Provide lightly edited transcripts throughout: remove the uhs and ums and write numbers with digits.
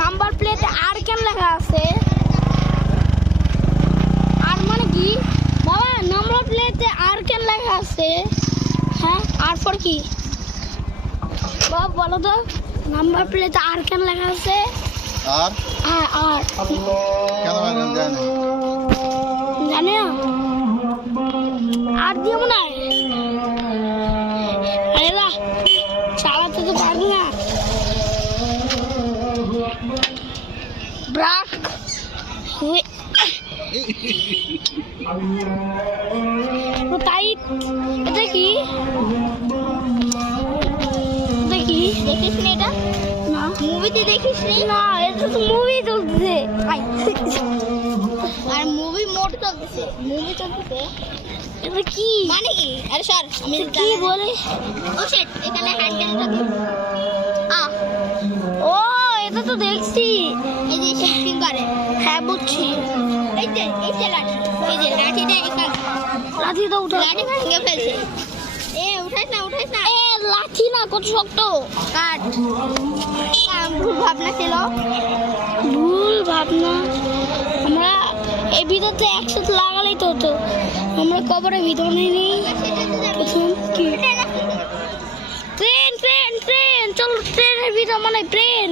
Number প্লেটে আর কেন লেখা আছে? আর মানে কি বাবা? নাম্বার প্লেটে আর কেন লেখা আছে? হ্যাঁ, আর ফর কি বাবা বলো তো? নাম্বার প্লেটে আর কেন লেখা আছে? আর হ্যাঁ, আর কেন জানি জানি না। আর দিও না। আরে না, চালাতে তো পারবো না। ব্রাক তাই এটা কি? দেখি দেখিস নি এটা? না, মুভিতে দেখিস নি? না, এটা তো মুভি চলছে। আর মুভি মোড চলতেছে, মুভি চলতেছে। এটা কি মানে কি? আরে সর, আমি কি বলে? ও শিট, এখানে হ্যান্ডেলটা কি? ও এটা তো দেখছি, এই যে শিফটিং করে। হ্যাঁ বুঝছি। এই যে লাঠি, এই যে লাঠিটা একা লাঠিটা উঠা, লাঠি ভেঙে ফেলছে। উঠাইস না। লাঠি না, কত শক্ত কাঠ। ভুল ভাবনা ছিল, ভুল ভাবনা। আমরা এই ভিতরতে একসাথে লাগালেই তো হতো। আমরা কবরের ভিতর নেই। ট্রেন চল, ট্রেনের ভিতর মানে ব্রেন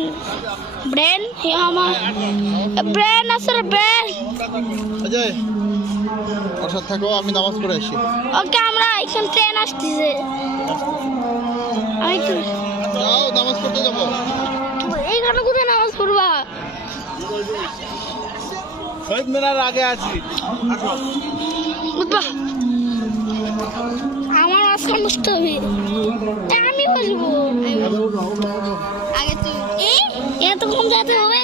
আমার ব্রেন আসলে ব্রেন। অজয় ওর সাথে থাকো, আমি নামাজ পড়ে আসি। ওকে, আমরা এখানে ট্রেন আসতেছে। আমি তো যাও নামাজ পড়তে যাবো। এইখানে কোথায় নামাজ পড়বা? শহীদ মিনার আগে আছি। আমার আজকে বুঝতে হবে, আমি বলবো আগে তুই এত কম যেতে হবে।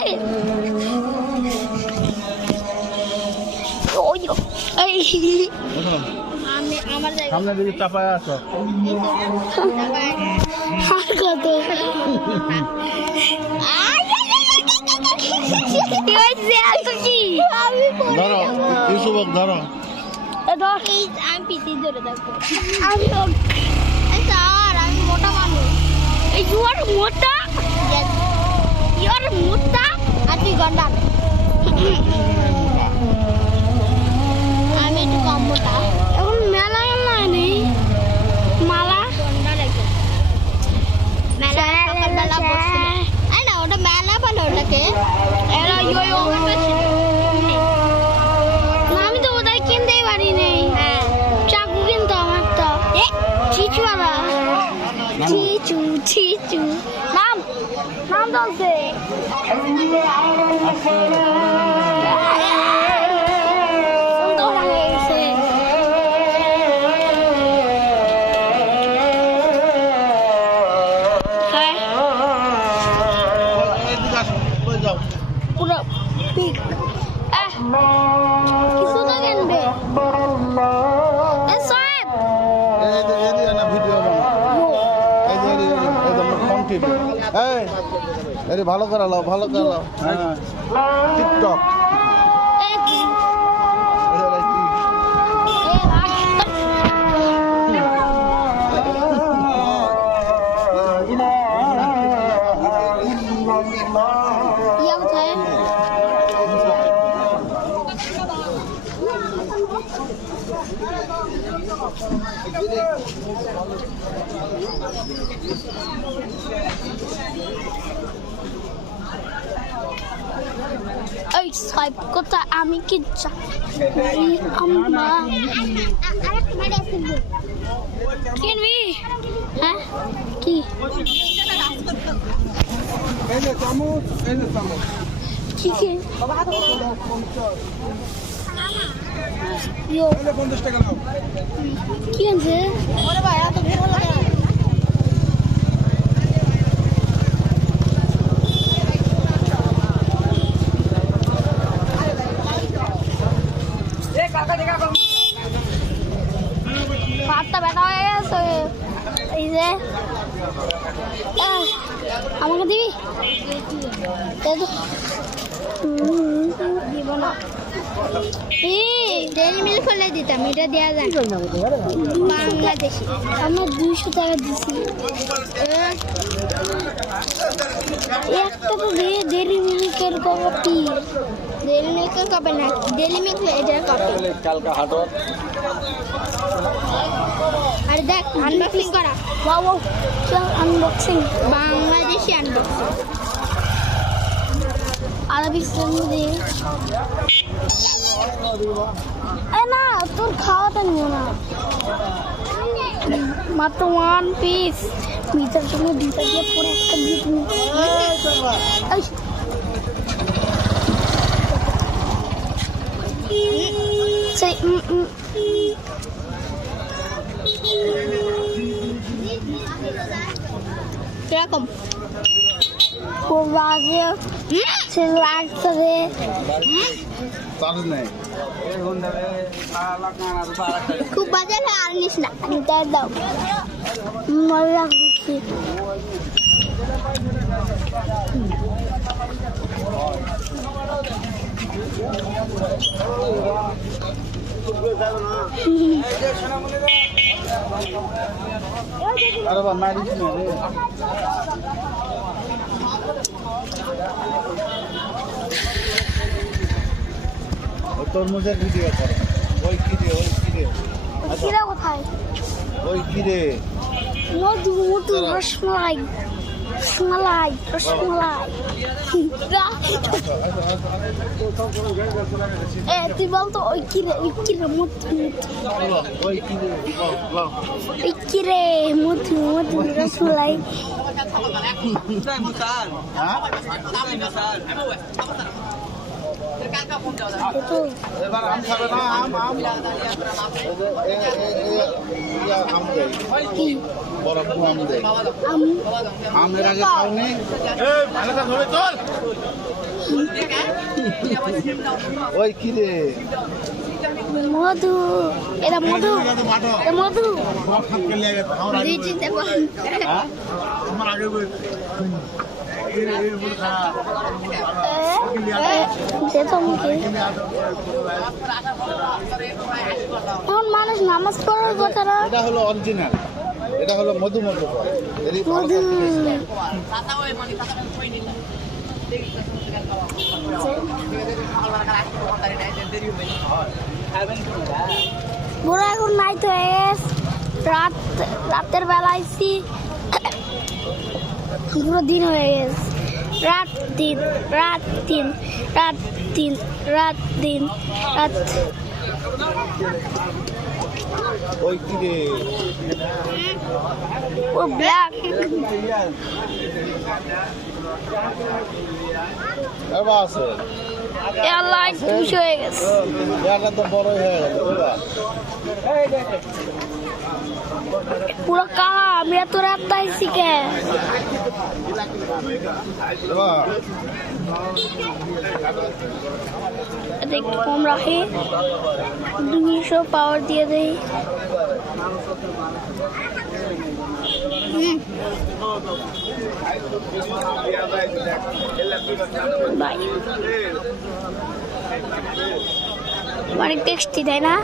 আমি আমার সামনে দিকে চাপায় আসো। আর কত ধরো ইউসুফক ধরো। আমি পিঠে ধরে থাকবো। আমি মোটা মানুষ। ইউর মোটা, আর তুই গন্ডা। আমি একটু কম মোটা। এখন মেলা নেই, মালা মেলা সকালবেলা বসছিল। আরে না, ওটা মেলা বলে ওটাকে। এরা আমি তো ওটাই কিনতেই পারি নেই। হ্যাঁ, চাকু কিনতাম একটা। চিচুয়ালা, চিচু নাম বলছে। পুরো পিক কিছু তো কিনবে। ভালো করে লাও, ভালো করে লাও। হ্যাঁ, টিকটক। এই সাইব কথা আমি কি জানি? আম্মা কিনবি? হ্যাঁ কি কি কি আনছে? পাটটা ব্যথা হয়ে গেছে। এই যে আমাকে দিবি? দিব না। ডেইরি মিল্ক হলে দিতাম, এটা দেওয়া যায় না। বাংলাদেশি আমরা 200 টাকা দিছি। একটা তো দিয়ে ডেইরি মিল্কের কপি, ডেইরি মিল্কের কপি না, ডেইরি মিল্ক এটার কপি। আর দেখ আনবক্সিং করা, ওয়াও আনবক্সিং, বাংলাদেশি আনবক্সিং। আরবি সঙ্গে না তোর খাওয়াটা নিও না, মাত্র 1 পিস মিটার জন্য 2টা দিয়ে পরে একটা দিয়ে কিরকম বাজে সে লাগছে খুব বাজে, আর নিস না, নিতে দাও মজা করছি। তরমুজের ভিডিও করে, ওই কিরে কোথায় ওই কিরে মধু মধু রসমালাই রসমালাই রসমালাই। তুই বলতো ওই কিরে মধু ওই কিরে ওই কিরে মধু মধু রসমালাই। এবার আম খাবে না, আম আম আম দেয়, বরফ আম দেয়, আমের আগে খাওনি ধরে চল। ওই কিরে মধু, এটা মধু, এটা মধু আমার আগে এখন মানুষ নামাজ পড়ার কথা না, এটা হলো অরিজিনাল, এটা হলো মধু মধু মধু। বুড়ো এখন নাই তো রাতের বেলা আইসি, পুরো দিন হয়ে গেছে, রাত দিন রাত দিন রাত দিন রাত দিন রাত। ওই কিরে ও ব্ল্যাক এবার আছে, আল্লাহ খুশি হয়ে গেছে, এটা তো বড়ই হয়ে গেল পুরো কাহা। আমি এত রাত আইসি কে একটু কম রাখি, 200 পাওয়ার দিয়ে দেই। বাই, অনেক টেস্টি তাই না?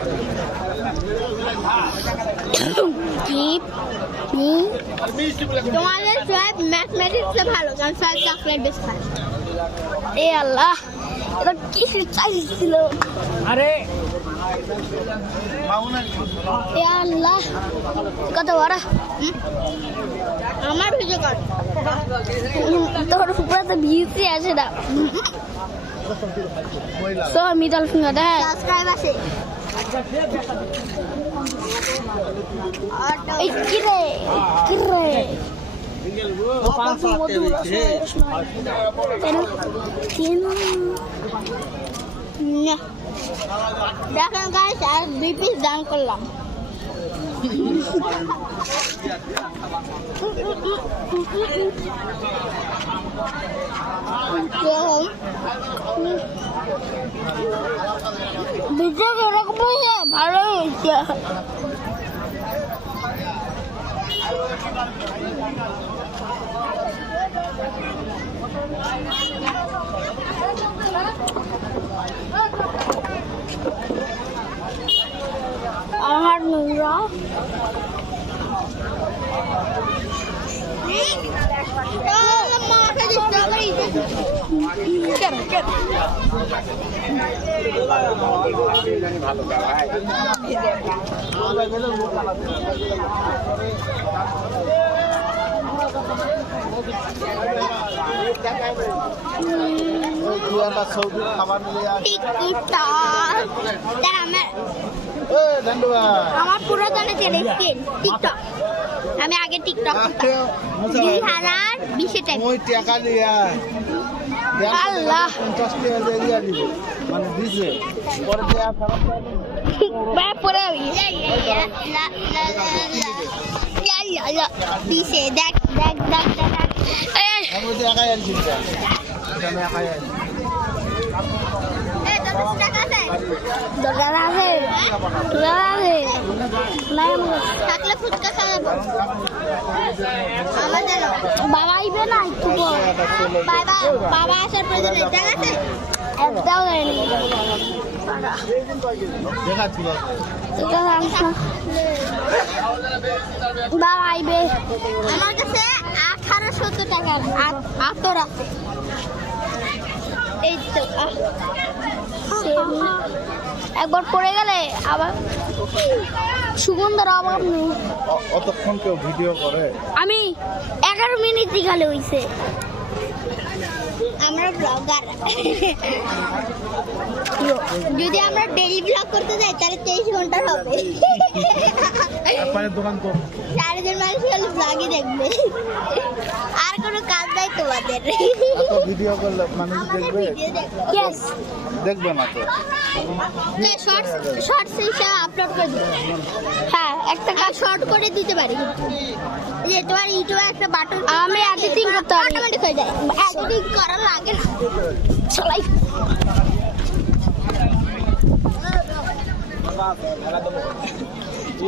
তোমাদের সব ম্যাথমেটিক্সে ভালো, কারণ সব চকলেট বেশি খায়। এ আল্লাহ, এটা কি চাইছিল? আরে এ আল্লাহ, কত বড় আমার ভিডিও কর, তোর উপরে তো ভিউসই আছে না। সো মিডল ফিঙ্গার দে, সাবস্ক্রাইব আছে। এই কিরে কিরে দেখেন গাইস, আর 2 পিস দান করলাম। ভিডিও এরকম হয়েছে, ভালো হয়েছে। আর নোংরা সৌদি খাবার নিয়ে আমার পুরাতনে টেলিস্ক্রিন টিকটক আমি আগে টিকটক করতাম 2020 টাইম ওই টাকা দিয়া আল্লাহ 50 টাকা দিয়ে দিবে মানে দিছে পরে দেয়া ফেরত পরে দিছে দেখ দেখ দেখ দেখ আমি তো একাই আনছি আমি একাই আনছি দরকার আছে থাকলে ফুচকা খাওয়াবো আমাদের বাবা আইবে না একটু বাবা আসার প্রয়োজন নেই ঠিক আছে একটাও দেয়নি দেখাচ্ছি বাবা আইবে আমার কাছে 1870 টাকা আতরা এই তো একবার পড়ে গেলে আবার সুগন্ধর অভাব নেই অতক্ষণ কেউ ভিডিও করে আমি 11 মিনিট দিঘালে হইছে আমরা ব্লগার যদি আমরা ডেইলি ব্লগ করতে যাই তাহলে 23 ঘন্টার হবে পানের দোকান তো 4 মানুষ হলে ব্লগই দেখবে আর কোনো কাজ নাই তোমাদের এত ভিডিও করলে মানুষ দেখবে ইয়েস দেখবে না তো শর্টস হিসেবে আপলোড করে দিই হ্যাঁ একটা কাজ শর্ট করে দিতে পারি এই যে তোমার ইউটিউবে একটা বাটন আমি এডিটিং করতে পারি অটোমেটিক হয়ে যায় এডিটিং করা লাগে না চলাই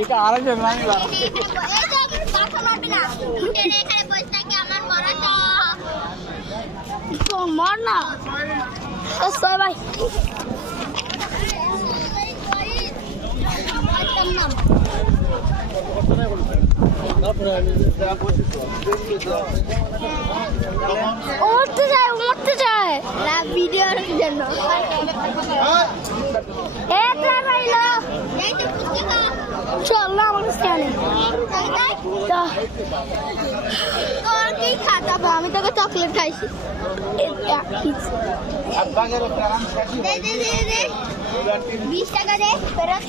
এটা আরেকজন নাই এই যে আমার কথা মারবি না উঠে এখানে বসে থাকি আমার মরা তো মর না সবাই ভাই উঠতে যায় না ভিডিওর জন্য চল না আমার স্ট্যান্ড কি খাতাবো আমি তোকে চকলেট খাইছি দে দে দে দে 20 টাকা দে ফেরত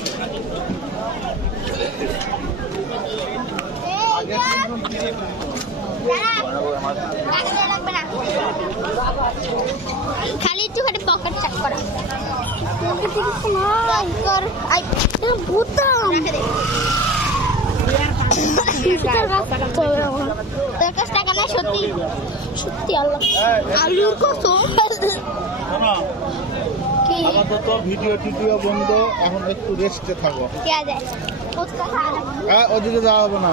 খালি একটুখানি পকেট চেক করা তোর কাছে টাকা না সত্যি সত্যি আল্লাহ আলুর কত আপাতত ভিডিও টিডিও বন্ধ এখন একটু রেস্টে থাকো কে যায় ফুচকা খাওয়া ওদিকে যাওয়া হবে না